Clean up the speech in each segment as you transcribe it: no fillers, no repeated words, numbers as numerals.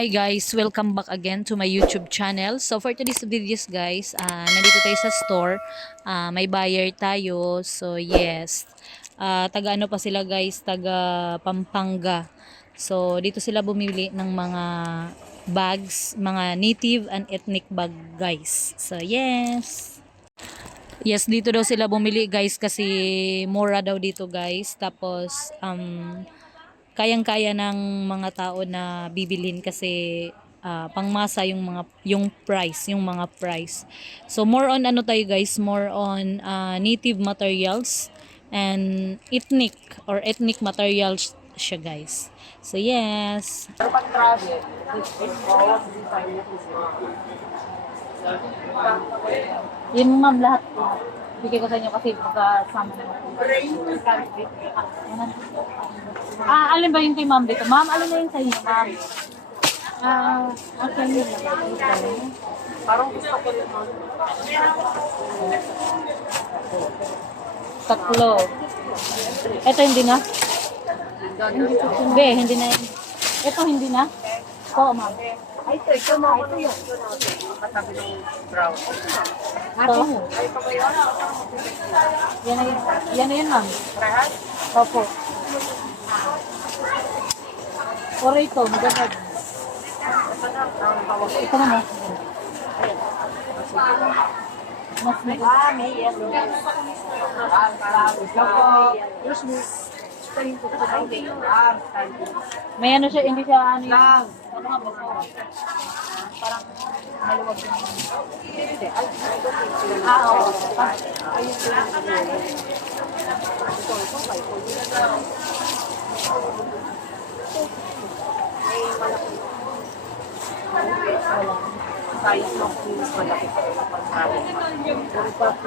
Hi guys, welcome back again to my YouTube channel. So for today's videos guys, nandito tayo sa store. May buyer tayo. So yes, taga ano pa sila guys, taga Pampanga. So dito sila bumili ng mga bags, mga native and ethnic bag guys. So yes. Yes, dito daw sila bumili guys kasi mura daw dito guys. Tapos kayang-kaya ng mga tao na bibilhin kasi pangmasa yung mga price. So more on ano tayo guys, more on native materials and ethnic materials siya guys. So yes. Yun ma'am lahat. Bigay ko sa inyo kasi magkasama na. Alin ba yung kay ma'am dito? Ma'am, alin na yung sa inyo, ma'am? Okay yun lang. Parang gusto ko rin, ma'am. Tatlo. Ito hindi na? Hindi, hindi na yun. Ito hindi na? Oo, ma'am. Ay, ito na. Ito yun. Katabi ng brown. Ito? Ay, ito ba yun? Yan na yun. Yan na yun, ma'am. Parehas? Opo. Or ito, maganda. Ito na mo. Mas maganda. May yes. May ano siya, hindi siya ano yung... Ano nga ba? Parang maluwag yung... Oo. Ayun ko lang. May malaki. Wala. Sayang lang kung mas malaki pa rin ang pagkain. Puro pa po.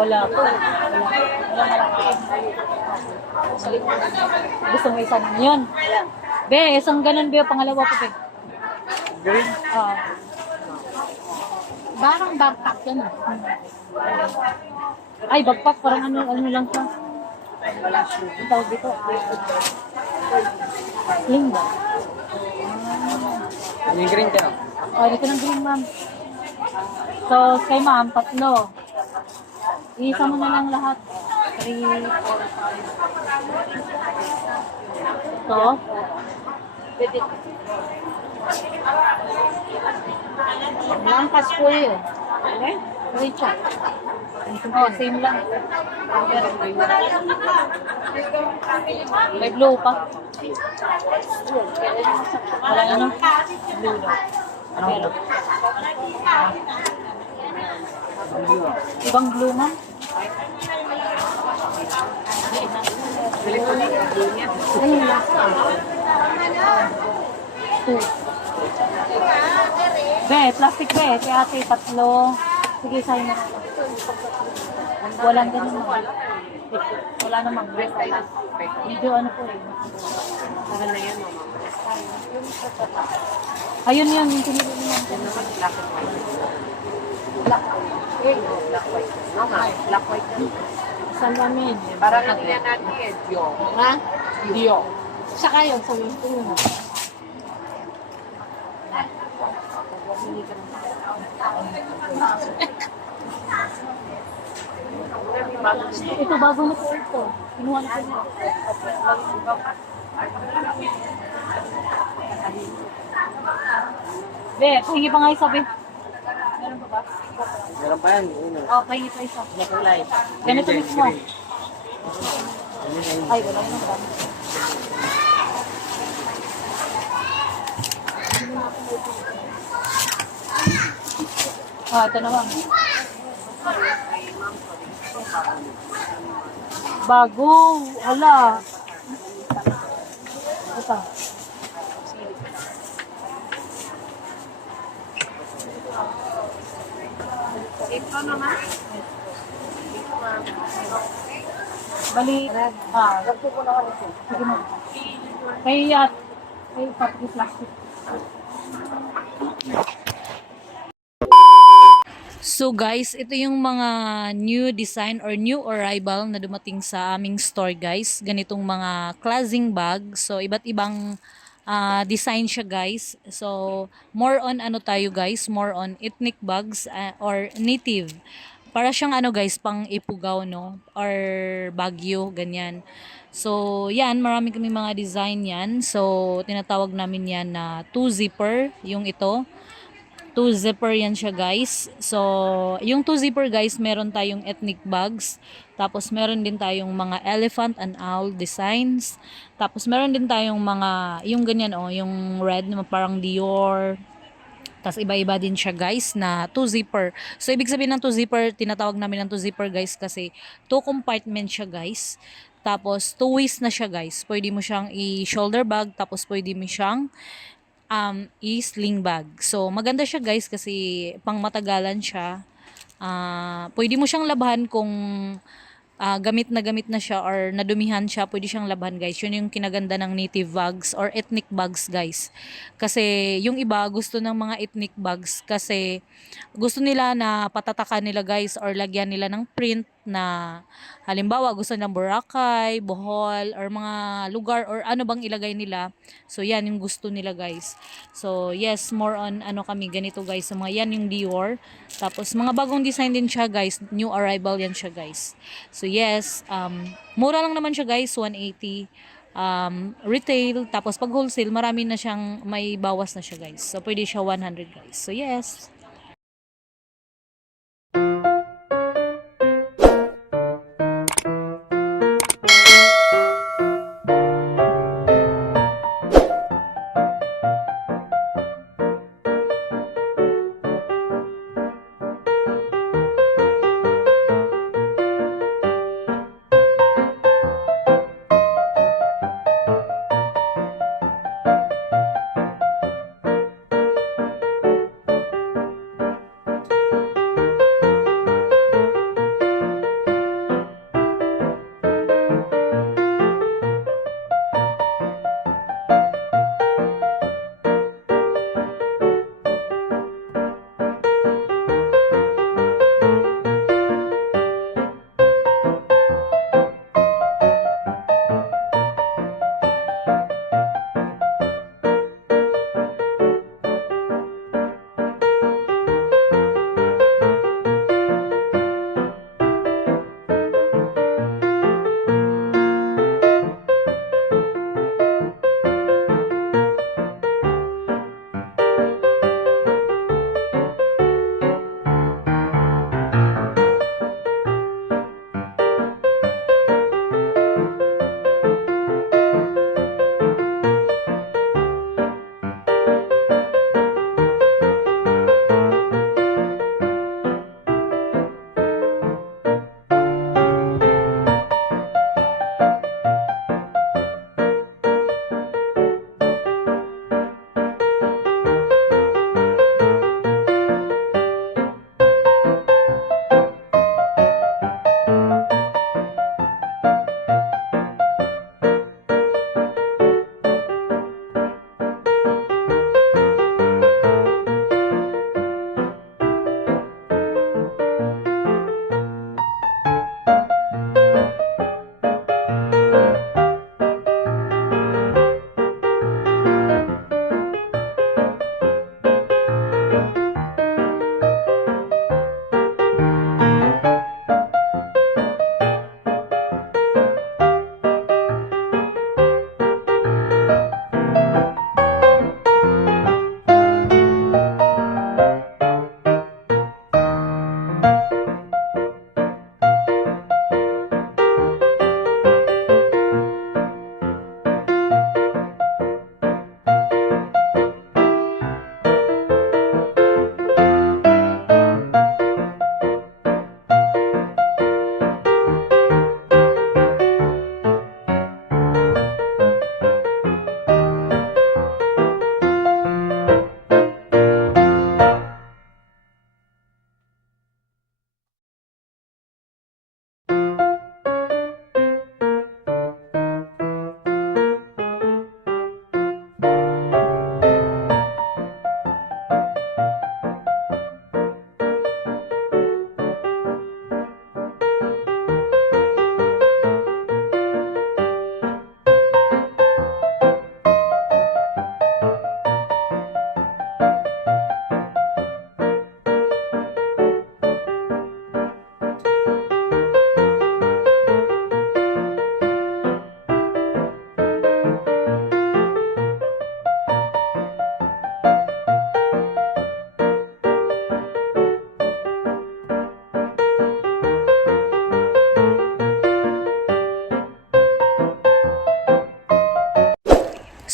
Wala po. Wala malaki. Gusto mo isa na yun? Be, isang ganun be, pangalawa ko be. Green? Oo. Barang backpack yan. Ay, backpack, parang ano lang siya. Ang tawag dito, sling ba? Yung green ka? Oh, dito ng green, ma'am. So, kay ma'am, tatlo. Isa mo na lang lahat. 3, 4, 5. Ito. Langkas po yun. Richard. Oh, same lang. May blue pa. Wala ano? Blue lang. Meron. Ibang blue, ma'am? Ayun lang. 2. Be, plastic be. Kaya ate, tatlo. Sige, sa'yo na. Walang ganun, ma'am. Wala namang. Medyo ano po eh. Maganda yan, mama. Ayun yun, yung pinili niya. Black and white. Black white. Mama, black white. San Ramin. Parang ang yan natin eh, Dio. Ha? Dio. Saka yun, sa yung mo. Ito, bago mo po ito. Kinuha na ko na. Be, pahingi pa nga isa, be. Meron pa ba? Meron pa yan. Oh, pahingi pa isa. Makulay. Ganito mismo. Ay, wala naman ba? Ito naman. Bago. Hala. Ito. Ito naman. Bali. Gagto ko naman ito. Sige mo. Kay Patrick Plastic. So guys, ito yung mga new design or new arrival na dumating sa aming store guys. Ganitong mga classing bag. So iba't ibang design siya guys. So, more on ano tayo guys, more on ethnic bags or native. Para siyang ano guys, pang Ifugao no, or Baguio, ganyan. So, yan, marami kami mga design yan. So, tinatawag namin yan na two zipper, yung ito. Two zipper yan siya guys. So, yung two zipper guys, meron tayong ethnic bags. Tapos meron din tayong mga elephant and owl designs. Tapos meron din tayong mga, yung ganyan oh, yung red na parang Dior. Tapos iba-iba din siya guys na two zipper. So, ibig sabihin ng two zipper, tinatawag namin ng two zipper guys kasi two compartment siya guys. Tapos, two ways na siya guys. Pwede mo siyang i-shoulder bag, tapos pwede mo siyang sling bag. So, maganda siya guys kasi pang matagalan siya. Pwede mo siyang labhan kung gamit na siya or nadumihan siya, pwede siyang labhan guys. Yun yung kinaganda ng native bags or ethnic bags guys. Kasi yung iba gusto ng mga ethnic bags kasi gusto nila na patatakan nila guys or lagyan nila ng print na halimbawa gusto ng Boracay, Bohol or mga lugar or ano bang ilagay nila. So yan yung gusto nila guys. So yes, more on ano kami ganito guys. So mga yan yung Dior. Tapos mga bagong design din siya guys. New arrival yan siya guys. So yes, mura lang naman siya guys, 180 retail. Tapos pag wholesale, marami na siyang may bawas na siya guys. So pwede siya 100 guys. So yes.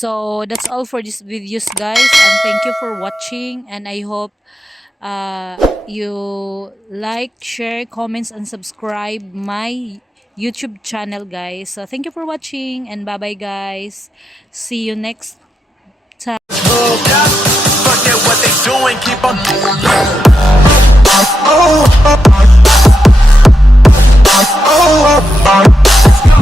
So that's all for this videos, guys, and thank you for watching, and I hope you like, share, comments, and subscribe my YouTube channel, guys. So thank you for watching, and bye bye, guys. See you next time. Forget what they doing, keep on.